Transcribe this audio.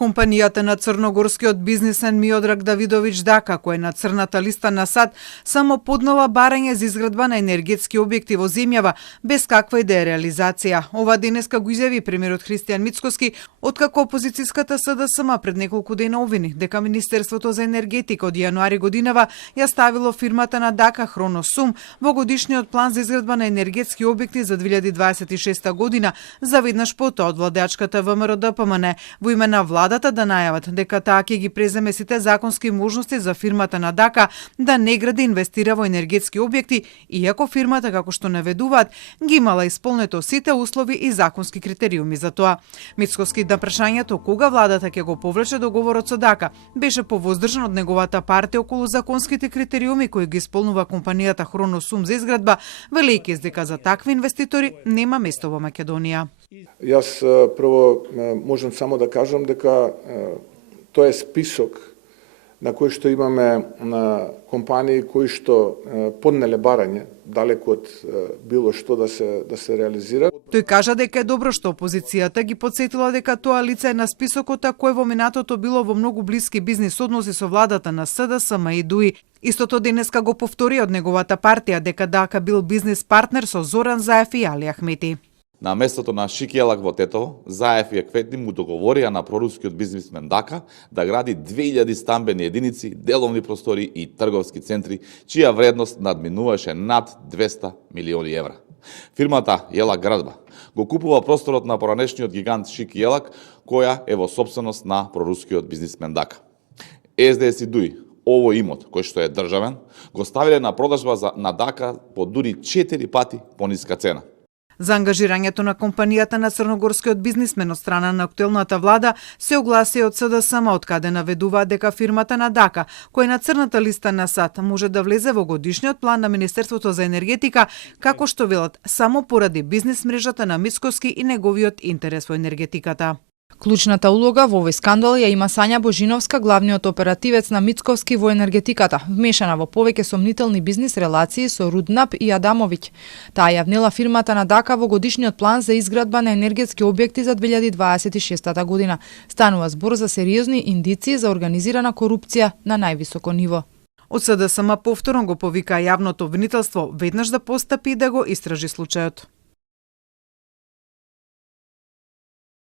Компанијата на црногорскиот бизнисмен Миодраг Давидовиќ Дака, кој е на црната листа на САД, само поднела барање за изградба на енергетски објекти во земјава без каква и да е реализација. Ова денеска го изјави премиерот Христијан Мицкоски, откако опозицијската СДСМ пред неколку дена обвини дека Министерството за енергетика од јануари годинава ја ставило фирмата на Дака Хроносум во годишниот план за изградба на енергетски објекти за 2026 година за веднаш потоа од владеачката ВМРО ДПМН во име на владата да најават дека таа ќе ги преземе сите законски можности за фирмата на Дака да не гради инвестира во енергетски објекти, иако фирмата, како што наведуваат, ги имала исполнето сите услови и законски критериуми за тоа. Мицкоски на прашањето кога владата ќе го повлече договорот со Дака, беше повоздржан од неговата партија околу законските критериуми кои ги исполнува компанијата Хроносум за изградба, велејќи дека за такви инвеститори нема место во Македонија. Јас прво можам само да кажам дека тоа е список на кој што имаме на компании кои што поднеле барање далеку од било што да се реализира. Тој кажа дека е добро што опозицијата ги потсетила дека тоа лице е на списокот, а кое во минатото било во многу блиски бизнис односи со владата на СДСМ и ДУИ. Истото денеска го повтори од неговата партија дека Дака бил бизнис партнер со Зоран Заев и Али Ахмети. На местото на Шики Елак во Тетово, Заев и Акветни му договорија на прорускиот бизнисмен Дака да гради 2000 стамбени единици, деловни простори и трговски центри, чија вредност надминуваше над 200 милиони евра. Фирмата Елак Градба го купува просторот на поранешниот гигант Шики Елак, која е во сопственост на прорускиот бизнисмен Дака. СДС и ДУИ овој имот, кој што е државен, го ставиле на продажба на Дака по дури 4 пати пониска цена. За ангажирањето на компанијата на црногорскиот бизнисмен од страна на актуелната влада се огласи од СДСМ, од каде наведуваат дека фирмата на Дака, која е на црната листа на САД, може да влезе во годишниот план на Министерството за енергетика, како што велат, само поради бизнис мрежата на Мицкоски и неговиот интерес во енергетиката. Клучната улога во овој скандал ја има Сања Божиновска, главниот оперативец на Мицковски во енергетиката, вмешана во повеќе сомнителни бизнис релации со Руднап и Адамовиќ. Таа ја внела фирмата на Дака во годишниот план за изградба на енергетски објекти за 2026 година. Станува збор за сериозни индиции за организирана корупција на највисоко ниво. Од СДСМ повторно го повика јавното обвинителство веднаш да постапи и да го истражи случајот.